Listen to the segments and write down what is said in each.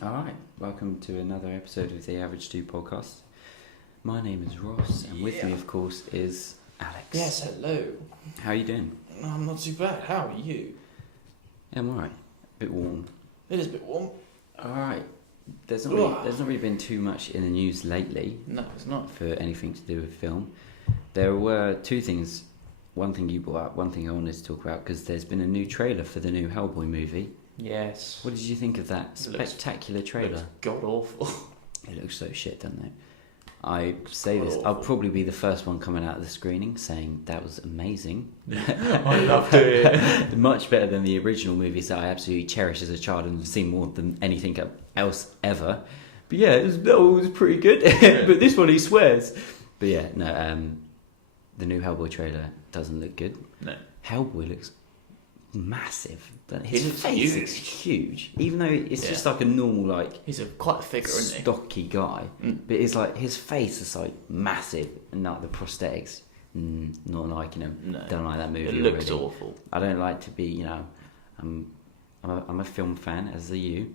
Alright, welcome to another episode of the AV2 Podcast. My name is Ross, and with me, of course, is Alex. Yes, hello. How are you doing? I'm not too bad. How are you? Yeah, I'm alright. A bit warm. It is a bit warm. Alright. There's not really been too much in the news lately. No, it's not. For anything to do with film. There were two things. One thing you brought up, one thing I wanted to talk about, because there's been a new trailer for the new Hellboy movie. Yes. What did you think of that spectacular trailer? It looks god-awful. It looks so shit, doesn't it? I say this, I'll probably be the first one coming out of the screening saying that was amazing. I loved it. Much better than the original movies that I absolutely cherished as a child and have seen more than anything else ever. But yeah, it was pretty good. But this one he swears. But yeah, no, the new Hellboy trailer doesn't look good. No. Hellboy looks massive. His face huge. is huge, even though it's just like a normal He's quite a figure, isn't he? stocky guy. But it's like his face is like massive, and like the prosthetics, not liking him. No. Don't like that movie. It looks already. awful. I don't like to be, I'm a film fan, as are you.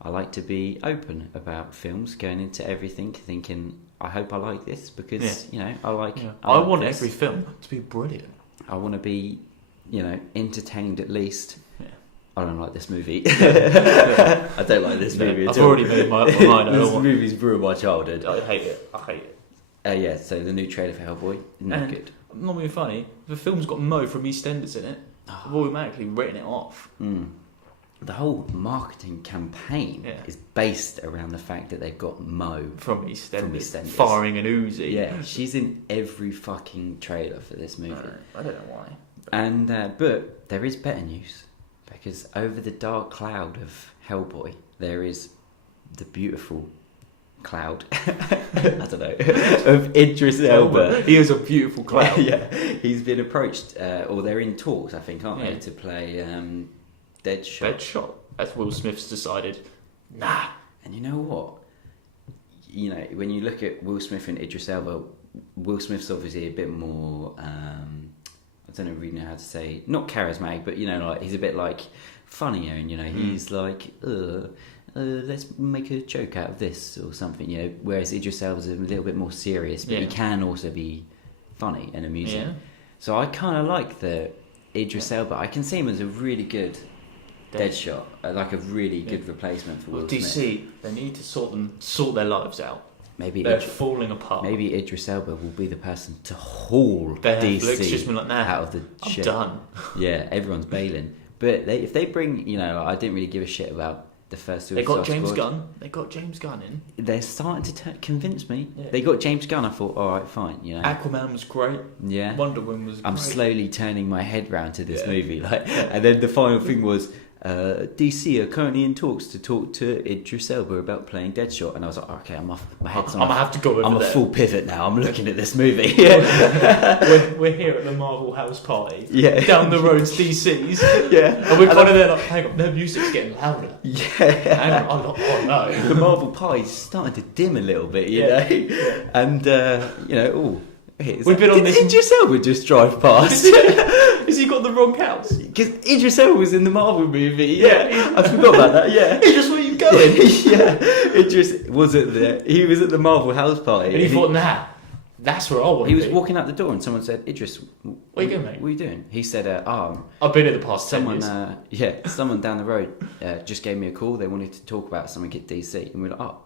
I like to be open about films, going into everything thinking, I hope I like this because I like. Yeah. I I like want this. every film to be brilliant. I want to be, entertained at least. Yeah. I don't like this movie. I don't like this movie. I've already made my mind. This movie's ruined my childhood. I hate it. Yeah, so the new trailer for Hellboy, not good. Not being funny, the film's got Mo from EastEnders in it. I've automatically written it off. The whole marketing campaign is based around the fact that they've got Mo from EastEnders. firing an Uzi. Yeah, she's in every fucking trailer for this movie. I don't know why. And but there is better news, because over the dark cloud of Hellboy there is the beautiful cloud I don't know of Idris Elba. He is a beautiful cloud. Yeah, he's been approached or they're in talks, I think, aren't they, to play Deadshot. As Will Smith's decided. Nah. And you know what, when you look at Will Smith and Idris Elba, Will Smith's obviously a bit more I don't really know how to say, not charismatic, but like he's a bit like funnier, and he's like let's make a joke out of this or something, whereas Idris Elba's a little bit more serious, but he can also be funny and amusing. So I kind of like the Idris Elba. I can see him as a really good Deadshot, like a really good replacement for Will Smith. DC, they need to sort their lives out. Maybe they're falling apart. Maybe Idris Elba will be the person to haul DC just been like, out of the shit. I'm done. Yeah, everyone's bailing. But if they bring, I didn't really give a shit about the first two. They got James Gunn. They got James Gunn in. They're starting to convince me. Yeah. They got James Gunn. I thought, all right, fine. Aquaman was great. Yeah. Wonder Woman was great. I'm slowly turning my head round to this movie, and then the final thing was, DC are currently in talks to Idris Elba about playing Deadshot, and I was like, okay, I'm off. My head's on. I'm gonna have to go over I'm there. a full pivot now. I'm looking at this movie. we're here at the Marvel house party. Yeah. Down the road's DC's. Yeah. And we're kind of there like, hang on, their music's getting louder. Yeah. Hang on, oh no. The Marvel pie's starting to dim a little bit, you know? Yeah. And, we've been on this. Did Idris Elba just drive past? Has he got the wrong house? Because Idris Elba was in the Marvel movie. Yeah, I forgot about that. Yeah, Idris, where are you going? Yeah, Idris was at he was at the Marvel house party, and he thought, nah, that's where I want to be. He was walking out the door, and someone said, "Idris, where you going, mate? What are you doing?" He said, I've been in the past 10 years. Someone down the road just gave me a call. They wanted to talk about something at DC, and we're like, oh,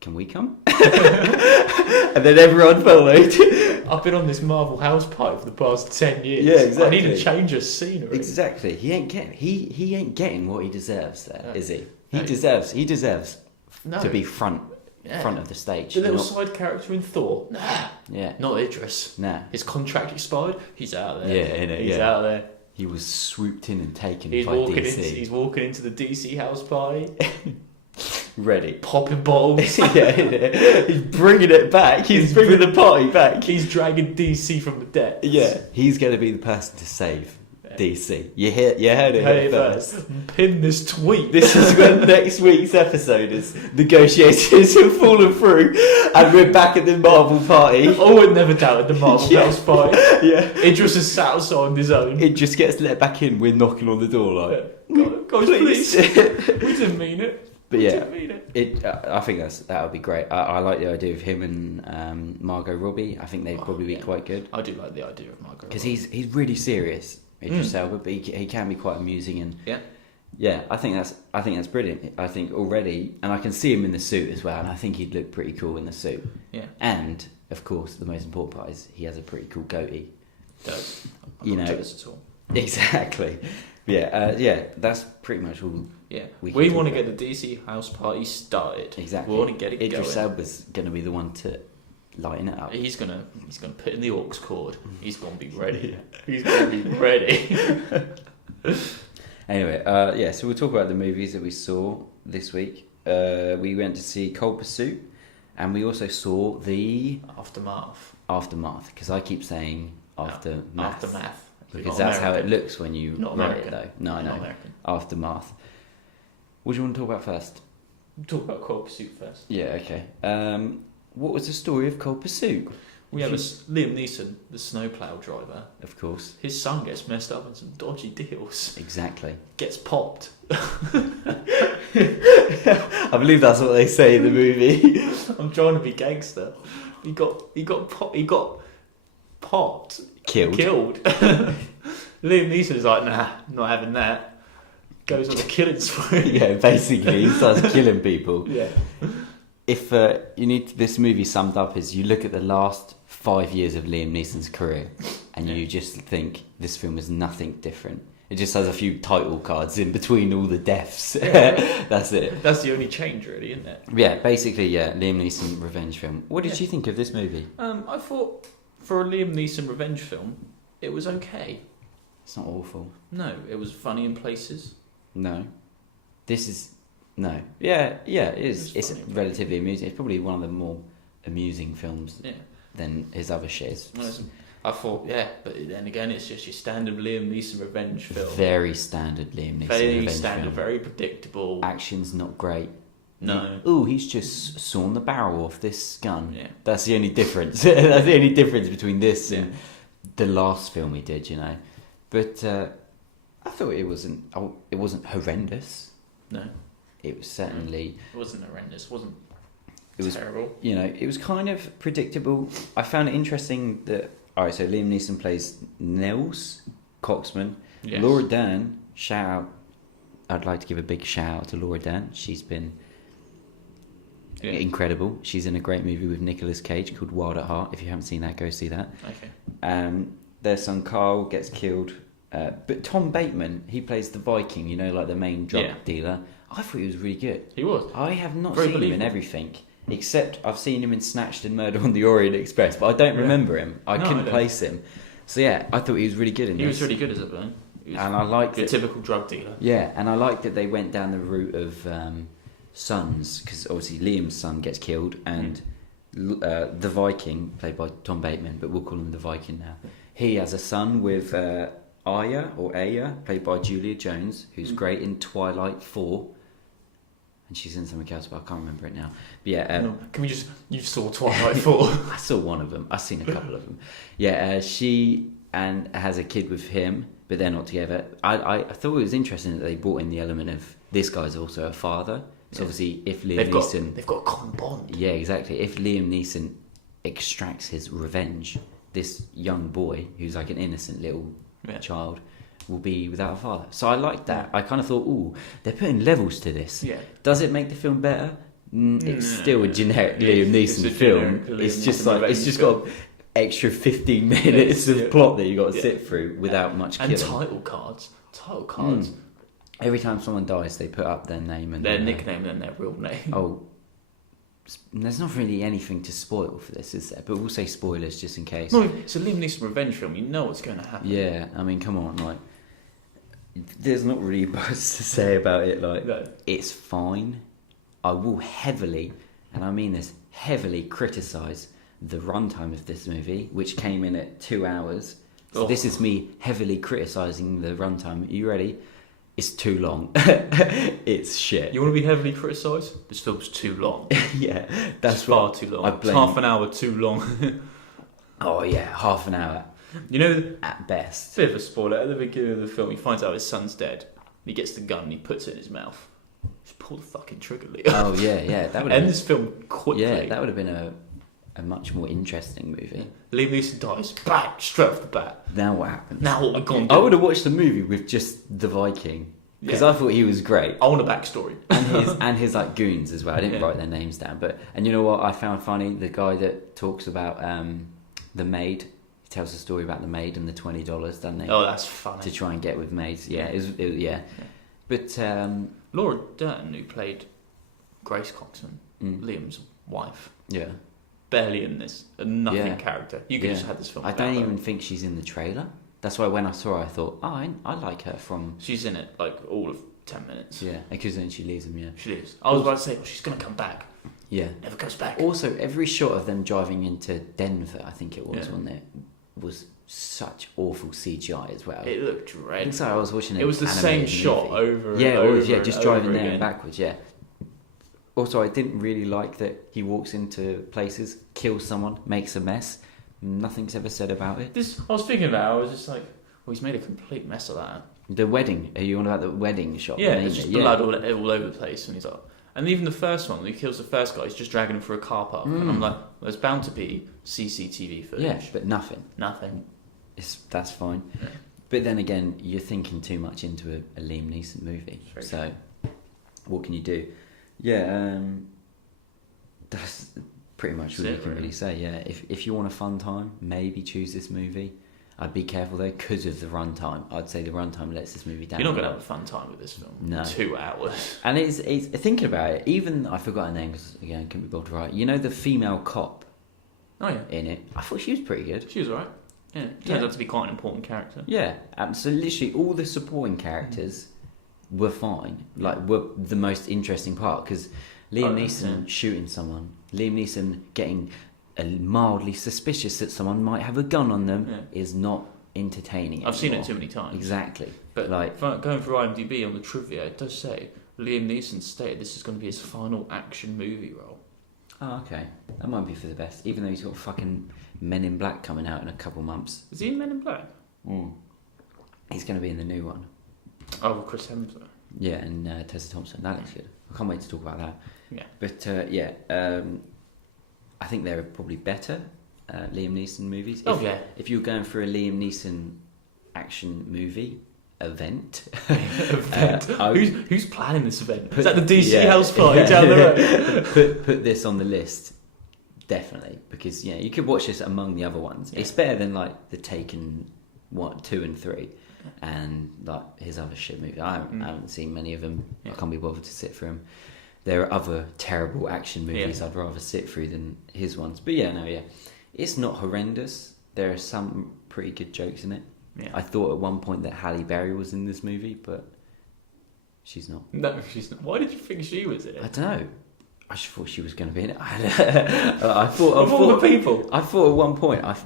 can we come? And then everyone followed. I've been on this Marvel house party for the past 10 years. Yeah, exactly. I need to change of scenery. Exactly. He ain't getting what he deserves there, is he? He No. deserves to be front of the stage. The little side character in Thor. Nah. Yeah. Not Idris. Nah. His contract expired. He's out there. Yeah, innit, He's out there. He was swooped in and taken by DC. He's walking into the DC house party. Ready. Popping bottles. Yeah. He's bringing it back. He's bringing the party back. He's dragging DC from the dead. Yeah. He's going to be the person to save DC. You heard it first. Pin this tweet. This is when next week's episode is negotiations have fallen through, and we're back at the Marvel party. Oh, I never doubted the Marvel house party. Yeah. Idris is sat outside on his own. It just gets let back in. We're knocking on the door like, guys, please. We didn't mean it. But yeah, I think that would be great. I like the idea of him and Margot Robbie. I think they'd probably be quite good. I do like the idea of Margot because he's really serious, Idris Elba, but he can be quite amusing and yeah. I think that's brilliant. I think already, and I can see him in the suit as well, and I think he'd look pretty cool in the suit. Yeah, and of course, the most important part is he has a pretty cool goatee. Does I'm not jealous at all. Exactly. Yeah, that's pretty much all. Yeah, we want to get the DC house party started. Exactly. We want to get it Idris going. Elba's going to be the one to lighten it up. He's gonna put in the aux cord. He's gonna be ready. He's gonna be ready. Anyway, so we'll talk about the movies that we saw this week. We went to see Cold Pursuit, and we also saw the Aftermath. Because I keep saying Aftermath. Because that's how it looks when you write it, though. No, I know. American. Aftermath. What do you want to talk about first? Talk about Cold Pursuit first. Yeah, okay. What was the story of Cold Pursuit? We have Liam Neeson, the snowplow driver. Of course. His son gets messed up in some dodgy deals. Exactly. Gets popped. I believe that's what they say in the movie. I'm trying to be gangster. He got popped. Killed. Liam Neeson's like, nah, not having that. Goes on a killing spree. Yeah, basically, he starts killing people. Yeah. If you need this movie summed up is you look at the last 5 years of Liam Neeson's career and you just think this film is nothing different. It just has a few title cards in between all the deaths. That's it. That's the only change, really, isn't it? Yeah, basically, Liam Neeson revenge film. What did you think of this movie? I thought for a Liam Neeson revenge film, it was okay. It's not awful. No, it was funny in places. No. This is... No. Yeah, it is. It's relatively amusing. It's probably one of the more amusing films than his other shit. I thought, but then again, it's just your standard Liam Neeson revenge film. Very standard Liam Neeson very revenge standard, film. Very predictable. Action's not great. No. Oh, he's just sawn the barrel off this gun. Yeah. That's the only difference. That's the only difference between this and the last film we did, you know. But I thought it wasn't horrendous. No. It was certainly... It wasn't horrendous. It was terrible. You know, it was kind of predictable. I found it interesting that... Alright, so Liam Neeson plays Nels Coxman. Yes. Laura Dern, shout out. I'd like to give a big shout out to Laura Dern. She's been incredible. She's in a great movie with Nicolas Cage called Wild at Heart. If you haven't seen that, go see that. Okay. Their son Carl gets killed. But Tom Bateman, he plays the Viking, you know, like the main drug dealer. I thought he was really good. He was. I have not seen him in everything, except I've seen him in Snatched and Murder on the Orient Express, but I don't remember him. I couldn't place him. So I thought he was really good in this. He was really good as a villain. And I liked it. Typical drug dealer. Yeah, and I liked that they went down the route of sons, because obviously Liam's son gets killed, and the Viking, played by Tom Bateman, but we'll call him the Viking now, he has a son with Aya, played by Julia Jones, who's great in Twilight 4. And she's in something else, but I can't remember it now. But can we just... You saw Twilight 4. I saw one of them. I've seen a couple of them. She has a kid with him, but they're not together. I thought it was interesting that they brought in the element of this guy's also a father. So obviously, if Liam Neeson... They've got a common bond. Yeah, exactly. If Liam Neeson extracts his revenge, this young boy, who's like an innocent little child, will be without a father. So I liked that. I kind of thought, they're putting levels to this. Yeah. Does it make the film better? It's still a generic Liam Neeson film. It's just like, it's just got extra 15 minutes of plot that you got to sit through without much killing. And title cards. Every time someone dies, they put up their name and their nickname and their real name. There's not really anything to spoil for this, is there? But we'll say spoilers just in case. No, it's a Liam Neeson revenge film. You know what's going to happen. Yeah, I mean, come on, like, there's not really much to say about it. Like, It's fine. I will heavily, and I mean this, heavily criticise the runtime of this movie, which came in at 2 hours. So this is me heavily criticising the runtime. Are you ready? It's too long. It's shit. You want to be heavily criticised? This film's too long. Yeah, that's far too long. It's half an hour too long. Oh yeah, half an hour. You know, at best. Bit of a spoiler. At the beginning of the film, he finds out his son's dead. He gets the gun and he puts it in his mouth. Just pull the fucking trigger, Liam. Oh yeah, that would end this film quickly. Yeah, that would have been a much more interesting movie. Liam Neeson dies, bang, straight off the bat. Now what happens? Now what we're going to do? I would have watched the movie with just the Viking because I thought he was great. I want a backstory. and his like goons as well. I didn't write their names down, and you know what I found funny? The guy that talks about the maid. He tells a story about the maid and the $20, doesn't he? Oh, that's funny. To try and get with maids. Yeah, yeah. But Laura Dern, who played Grace Coxon, Liam's wife. Yeah. Barely in this, a nothing character. You could just have this film. I don't even think she's in the trailer. That's why when I saw her, I thought, I like her from. She's in it like all of 10 minutes. Yeah, because then she leaves them. Yeah, she leaves. I was about to say, she's gonna come back. Yeah, never goes back. Also, every shot of them driving into Denver, I think it was, wasn't it, was such awful CGI as well. It looked dreadful. So I was watching. It was the same shot over. And yeah, over. Yeah, just driving there again. and backwards. Yeah. Also, I didn't really like that he walks into places, kills someone, makes a mess. Nothing's ever said about it. I was thinking about it, I was just like, well, he's made a complete mess of that. The wedding. Are you on about the wedding shot? Yeah, there's just blood all over the place. And he's like, and even the first one, when he kills the first guy, he's just dragging him through a car park. And I'm like, well, there's bound to be CCTV footage. Yeah, but nothing. That's fine. Yeah. But then again, you're thinking too much into a Liam Neeson movie. So, what can you do? Yeah, that's pretty much what you can really say. Yeah, if you want a fun time, maybe choose this movie. I'd be careful though because of the runtime. I'd say the runtime lets this movie down. You're not going to have a fun time with this film. No, 2 hours. And it's thinking about it. Even I forgot her name because again, couldn't be bothered to write. You know the female cop. Oh yeah. In it, I thought she was pretty good. She was alright. Yeah, turns out to be quite an important character. Yeah, so literally all the supporting characters were fine. Like, were the most interesting part because Liam Neeson shooting someone, Liam Neeson getting mildly suspicious that someone might have a gun on them is not entertaining. I've seen it too many times. Exactly, but like going through IMDb on the trivia, it does say Liam Neeson stated this is going to be his final action movie role. Oh, okay, that might be for the best. Even though he's got fucking Men in Black coming out in a couple months. Is he in Men in Black? He's going to be in the new one. Oh, Chris Hemsworth. Yeah, and Tessa Thompson. That looks good. I can't wait to talk about that. Yeah. But I think they're probably better Liam Neeson movies. If you're going for a Liam Neeson action movie event, who's planning this event? Is that the DC house party down the road? Put this on the list. Definitely, because you could watch this among the other ones. It's better than like the Taken 1, 2 and 3 and like his other shit movies. I haven't seen many of them. I can't be bothered to sit through them. There are other terrible action movies I'd rather sit through than his ones. But it's not horrendous. There are some pretty good jokes in it. I thought at one point that Halle Berry was in this movie, but she's not. No, she's not. Why did you think she was in it? I don't know. I just thought she was going to be in it. I thought of all the people. I thought at one point, I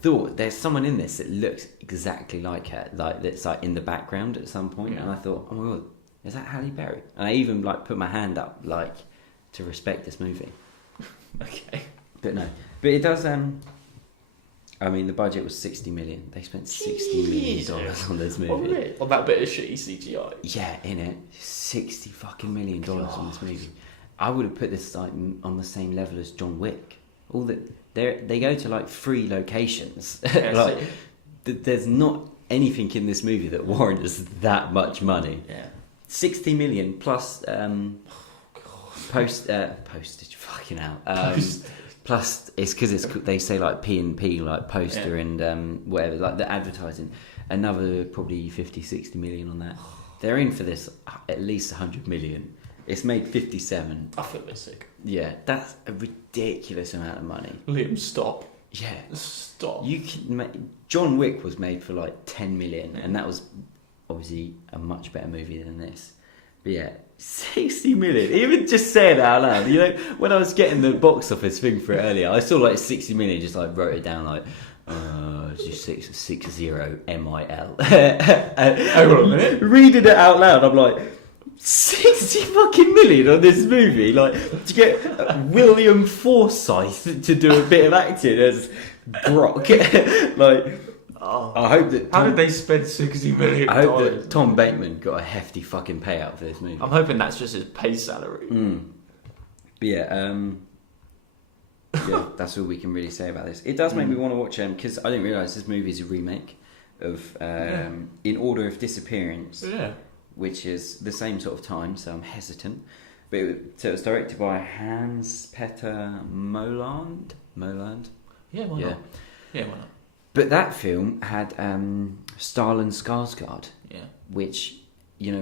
thought there's someone in this that looks exactly like her, like that's like in the background at some point, and I thought, oh my god, is that Halle Berry? And I even like put my hand up like to respect this movie. Okay, but it does. I mean, the budget was 60 million. They spent $60 million on this movie. Oh, really? On that bit of shitty CGI. Yeah, in it, $60 million on this movie. I would have put this like on the same level as John Wick. They go to like 3 locations. There's not anything in this movie that warrants that much money. Yeah, 60 million plus postage. Fucking hell. Plus, it's because they say like P&P, like poster and whatever, like the advertising. Another probably 50-60 million on that. They're in for this at least 100 million. It's made 57. I feel a bit sick. Yeah, that's a ridiculous amount of money. Liam, stop. Yeah, stop. John Wick was made for like 10 million, and that was obviously a much better movie than this. But 60 million. Even just saying it out loud. You know, when I was getting the box office thing for it earlier, I saw like 60 million. Just like wrote it down like. Just 60 MIL. Hang on a minute. Reading it out loud, I'm like. 60 fucking million on this movie, like to get William Forsythe to do a bit of acting as Brock, like I hope that. How did they spend $60 million? I hope that Tom Bateman got a hefty fucking payout for this movie. I'm hoping that's just his pay salary. But yeah, yeah, that's all we can really say about this. It does make me want to watch him because I didn't realise this movie is a remake of In Order of Disappearance, which is the same sort of time, so I'm hesitant. But it was directed by Hans Petter Moland. Yeah, why not? Yeah, why not? But that film had Stellan Skarsgård, which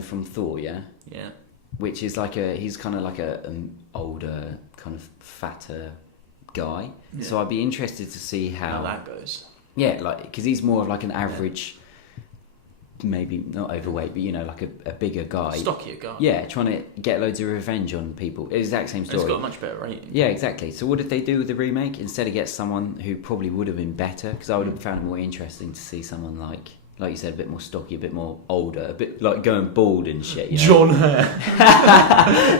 from Thor, which is like he's kind of like an older, kind of fatter guy. Yeah. So I'd be interested to see how that goes. Yeah, like because he's more of like an average, maybe not overweight, but like a bigger guy, stockier guy. Yeah, trying to get loads of revenge on people. Exact same story. It's got a much better rating. Yeah, exactly. So what did they do with the remake? Instead of get someone who probably would have been better, because I would have found it more interesting to see someone like you said, a bit more stocky, a bit more older, a bit like going bald and shit. John Hair.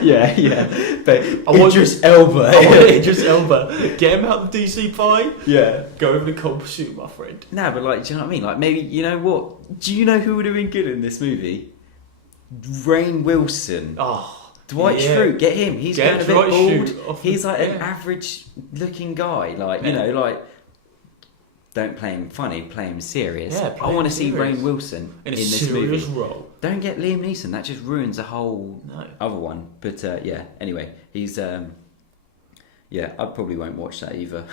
yeah. But Idris Elba. Idris Elba. Get him out of the DC pie. Yeah. Go over the cold pursuit, my friend. No, but like, do you know what I mean? Like, maybe, you know what? Do you know who would have been good in this movie? Rainn Wilson. Oh. Dwight Schrute, get him. He's going a bit bald. He's like an average looking guy. Like, like, don't play him funny, play him serious. Yeah, I want to see Rainn Wilson in this movie. Role. Don't get Liam Neeson. That just ruins the whole other one. But anyway, he's I probably won't watch that either.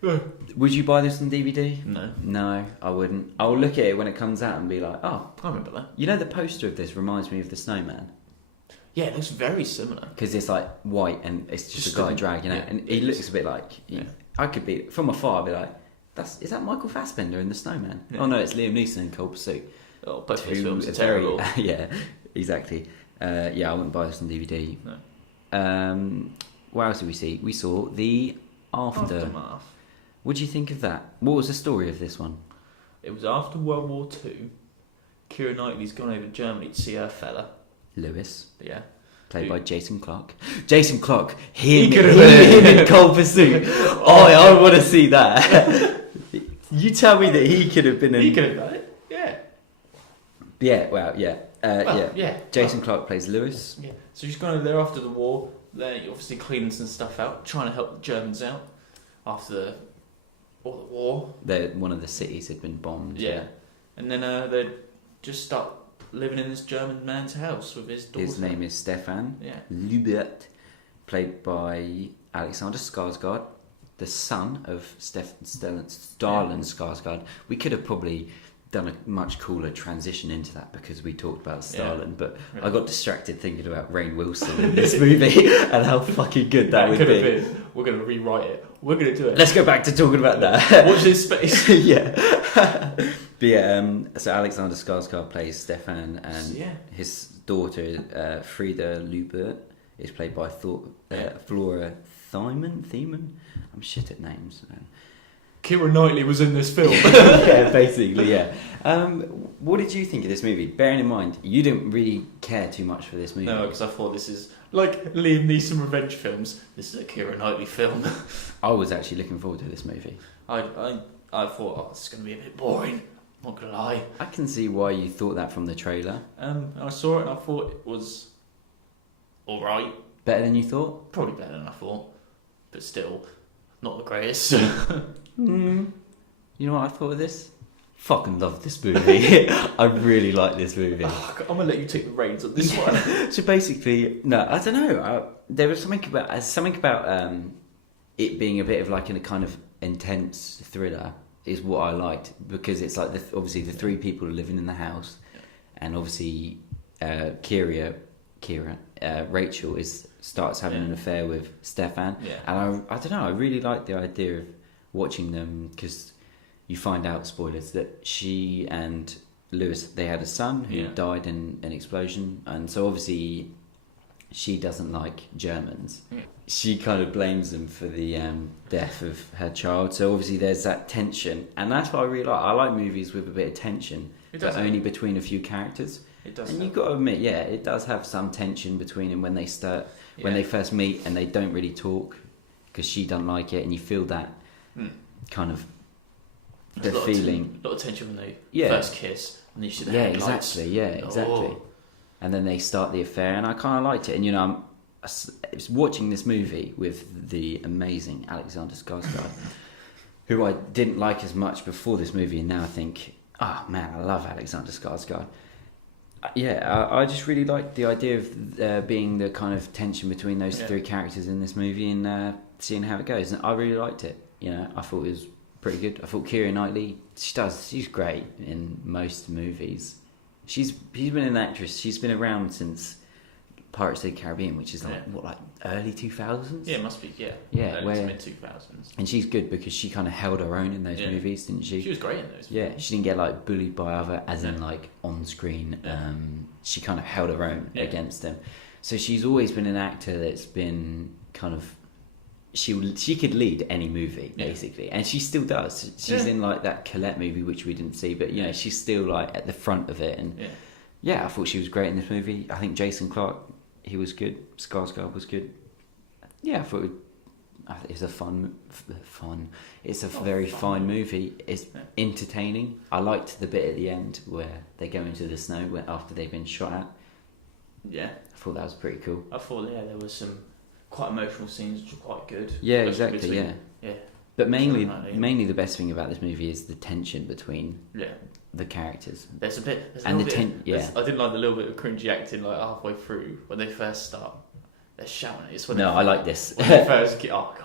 Would you buy this on DVD? No, I wouldn't. I'll look at it when it comes out and be like, oh, I remember that. You know, the poster of this reminds me of the Snowman. Yeah, it looks very similar. Because it's like white and it's just a guy dragging out, and he looks a bit like. I could be from afar, I'd be like, is that Michael Fassbender in The Snowman? Yeah. Oh no, it's Liam Neeson in Cold Pursuit. Oh, both of his films are terrible. Yeah, exactly. I wouldn't buy this on DVD. No. What else did we see? We saw The Aftermath. What do you think of that? What was the story of this one? It was after World War II. Keira Knightley's gone over to Germany to see her fella. Lewis. Yeah. Played by Jason Clarke. Jason Clarke, him in Cold Pursuit. Oh, I want to see that. You tell me that he could have been in... He could have done it, yeah. Yeah, well, yeah. Jason Clarke plays Lewis. Yeah. So he's gone over there after the war. They're obviously cleaning some stuff out, trying to help the Germans out after all the war. One of the cities had been bombed. Yeah. And then they just start living in this German man's house with his daughter. His name is Stefan. Yeah. Lubert, played by Alexander Skarsgård, the son of Stellan Skarsgård. We could have probably done a much cooler transition into that because we talked about Stellan, but I got distracted thinking about Rainn Wilson in this movie and how fucking good that would be. We're going to rewrite it. We're going to do it. Let's go back to talking about that. Watch this space. Yeah. But so Alexander Skarsgård plays Stefan, and his daughter Frida Lubert is played by Flora Thiemann. I'm shit at names, man. Keira Knightley was in this film. Yeah, basically, yeah. What did you think of this movie? Bearing in mind, you didn't really care too much for this movie. No, because I thought this is like Liam Neeson revenge films. This is a Keira Knightley film. I was actually looking forward to this movie. I thought, it's going to be a bit boring. Not gonna lie. I can see why you thought that from the trailer. I saw it and I thought it was alright. Better than you thought? Probably better than I thought. But still, not the greatest. You know what I thought of this? Fucking love this movie. I really like this movie. Oh, I'm gonna let you take the reins on this one. So basically, no, I don't know. There was something about it being a bit of like in a kind of intense thriller. Is what I liked because it's like obviously the three people are living in the house, and obviously Rachel starts having an affair with Stefan, and I don't know, I really like the idea of watching them because you find out, spoilers, that she and Lewis, they had a son who died in an explosion, and so obviously she doesn't like Germans. She kind of blames them for the death of her child. So obviously there's that tension. And that's what I really like. I like movies with a bit of tension, but only between a few characters. It does. And you've got to admit, it does have some tension between them when they when they first meet and they don't really talk because she doesn't like it. And you feel that kind of the feeling. A lot of tension when they Yeah. first kiss, and then you see the Yeah, headlights. exactly. Oh. And then they start the affair, and I kind of liked it. And I was watching this movie with the amazing Alexander Skarsgård, who I didn't like as much before this movie, and now I think, oh man, I love Alexander Skarsgård. Yeah, I just really liked the idea of being the kind of tension between those three characters in this movie, and seeing how it goes. And I really liked it. I thought it was pretty good. I thought Keira Knightley, she's great in most movies. She's been an actress. She's been around since Pirates of the Caribbean, which is like early 2000s? Yeah, it must be, early to mid-2000s. And she's good because she kind of held her own in those movies, didn't she? She was great in those movies. Yeah, she didn't get like bullied by other, as in like on screen. She kind of held her own against them. So she's always been an actor that's been kind of, she could lead any movie basically, and she still does. She's in like that Colette movie, which we didn't see, but she's still like at the front of it. And I thought she was great in this movie. I think Jason Clarke, he was good. Skarsgård was good. Yeah, I thought it was a fun. It's a very fine movie. It's entertaining. I liked the bit at the end where they go into the snow after they've been shot at. Yeah, I thought that was pretty cool. I thought there was some quite emotional scenes which were quite good. Yeah, exactly. Yeah. But mainly Mainly the best thing about this movie is the tension between the characters. There's a and little the bit. I didn't like the little bit of cringy acting like halfway through when they first start. They're shouting. It's when I like this. When they first God,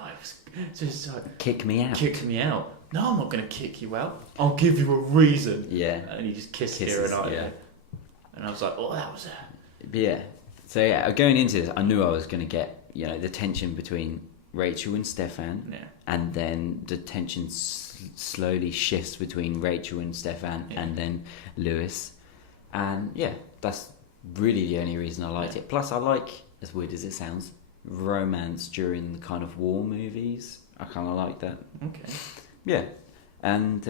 it's just like, kick me out. Kick me out. No, I'm not going to kick you out. I'll give you a reason. Yeah. And he just kisses Keira Knightley. Yeah. And I was like, oh, that was it. Yeah. So going into this, I knew I was going to get the tension between Rachel and Stefan, and then the tension slowly shifts between Rachel and Stefan, and then Lewis, and that's really the only reason I liked it. Plus, I like, as weird as it sounds, romance during the kind of war movies. I kind of like that. Okay. Yeah, and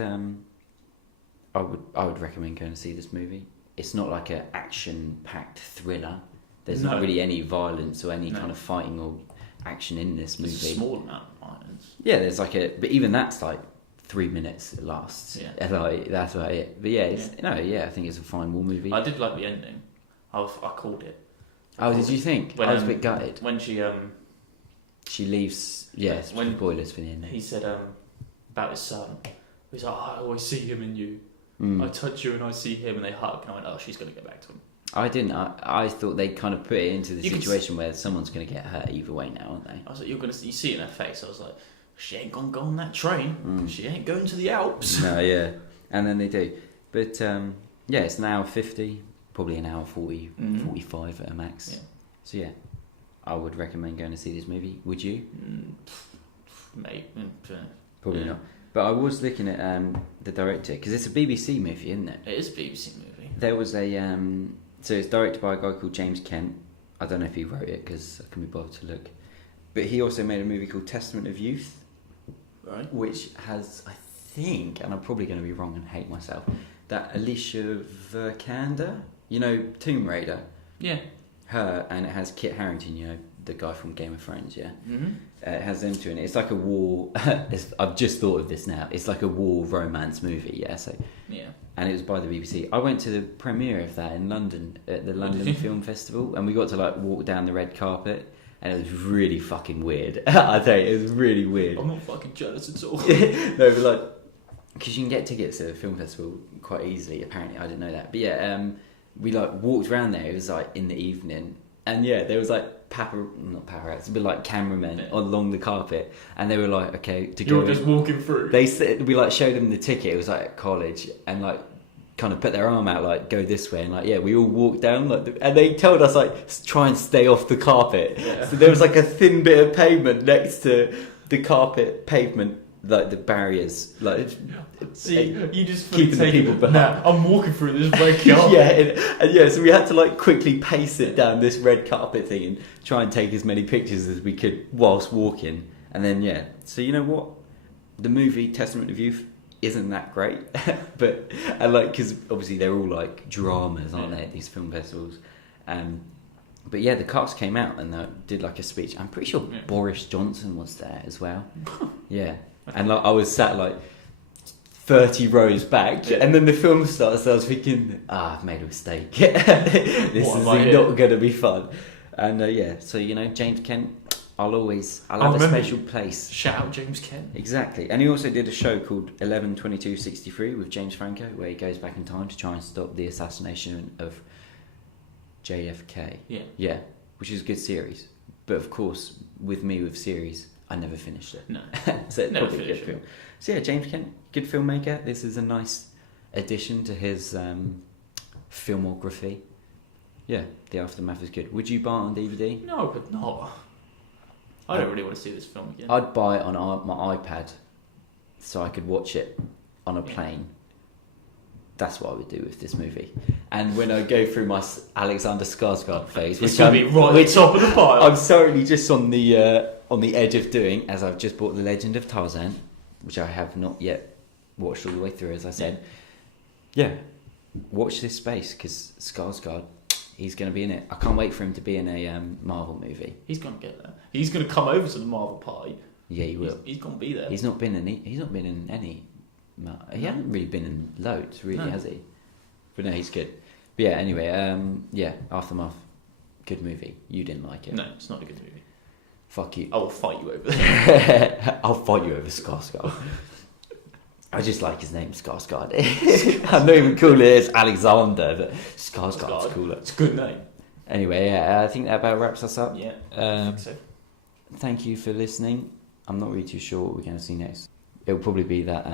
I would recommend going to see this movie. It's not like an action-packed thriller. There's not really any violence or any kind of fighting or action in this movie. There's a small amount of violence. Yeah, there's but even that's like 3 minutes it lasts. Yeah. That's about it. But I think it's a fine war movie. I did like the ending. I called it. Oh, did you think? I was a bit gutted. When she leaves, when spoilers for the ending. He said about his son. He's like, I always see him in you. I touch you and I see him, and they hug. And I went, oh, she's going to get back to him. I didn't. I thought they kind of put it into the situation where someone's going to get hurt either way now, aren't they? I was like, you see it in her face. I was like, she ain't gonna go on that train. She ain't going to the Alps. No, yeah. And then they do. But it's an hour 50, probably an hour 40, 45 at a max. Yeah. So I would recommend going to see this movie. Would you? Maybe. Probably not. But I was looking at the director, because it's a BBC movie, isn't it? It is a BBC movie. There was a... so it's directed by a guy called James Kent. I don't know if he wrote it, because I can be bothered to look. But he also made a movie called Testament of Youth. Right. Which has, I think, and I'm probably going to be wrong and hate myself, that Alicia Vikander, Tomb Raider. Yeah. Her, and it has Kit Harington, the guy from Game of Thrones, yeah? Mm-hmm. It has them two in it. It's like a war... I've just thought of this now. It's like a war romance movie, yeah? So, and it was by the BBC. I went to the premiere of that in London, at the London Film Festival, and we got to walk down the red carpet, and it was really fucking weird. I tell you, it was really weird. I'm not fucking jealous at all. No, but because you can get tickets to the film festival quite easily, apparently. I didn't know that. But we walked around there. It was in the evening, and there was not paparazzi, but cameramen along the carpet, and they were like, okay, to go. You're just walking through. They said, we showed them the ticket. It was at college, and kind of put their arm out, go this way, and we all walked down, and they told us try and stay off the carpet. Yeah. So there was a thin bit of pavement next to the carpet pavement, the barriers, See, you just keeping the people behind. I'm walking through this red carpet. So we had to quickly pace it down this red carpet thing and try and take as many pictures as we could whilst walking. And then so you know what, the movie Testament of Youth isn't that great, but because obviously they're all dramas, aren't they, at these film festivals? But the cast came out and did a speech. I'm pretty sure Boris Johnson was there as well. Yeah, and I was sat 30 rows back, Yeah. and then the film starts. So I was thinking, I've made a mistake. This What is am I here? not going to be fun. And so James Kent, I'll have a remember special you. place. Shout out James Kent. Exactly, and he also did a show called 11/22/63 with James Franco, where he goes back in time to try and stop the assassination of JFK. Yeah. Which is a good series. But of course, with series, I never finished it. No. So it's Never probably a finished good film. So yeah, James Kent, good filmmaker. This is a nice addition to his filmography. Yeah, The Aftermath is good. Would you buy it on DVD? No, I would not. I don't really want to see this film again. I'd buy it on my iPad so I could watch it on a plane. That's what I would do with this movie. And when I go through my Alexander Skarsgård phase, It's going to be right at the top of the pile. I'm currently just on the edge of doing, as I've just bought The Legend of Tarzan, which I have not yet watched all the way through, as I said. Yeah, watch this space, because Skarsgård, he's going to be in it. I can't wait for him to be in a Marvel movie. He's going to get there. He's going to come over to the Marvel party. Yeah, he will. He's going to be there. He's not been in any. He hasn't really been in loads, really, has he? But no, he's good. But yeah, anyway, Aftermath, good movie. You didn't like it. No, it's not a good movie. Fuck you. I will fight you over there. I'll fight you over Skarsgård. I just like his name, Skarsgård. I'm not even cool as Alexander, but Skarsgård's cooler. It's a good name. Anyway, I think that about wraps us up. Yeah, I think so. Thank you for listening. I'm not really too sure what we're going to see next. It'll probably be that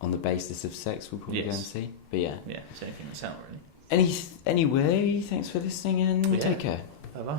On the Basis of Sex we'll probably go and see. But yeah. Yeah, it's anything that's out really. Anyway, thanks for listening and take care. Bye-bye.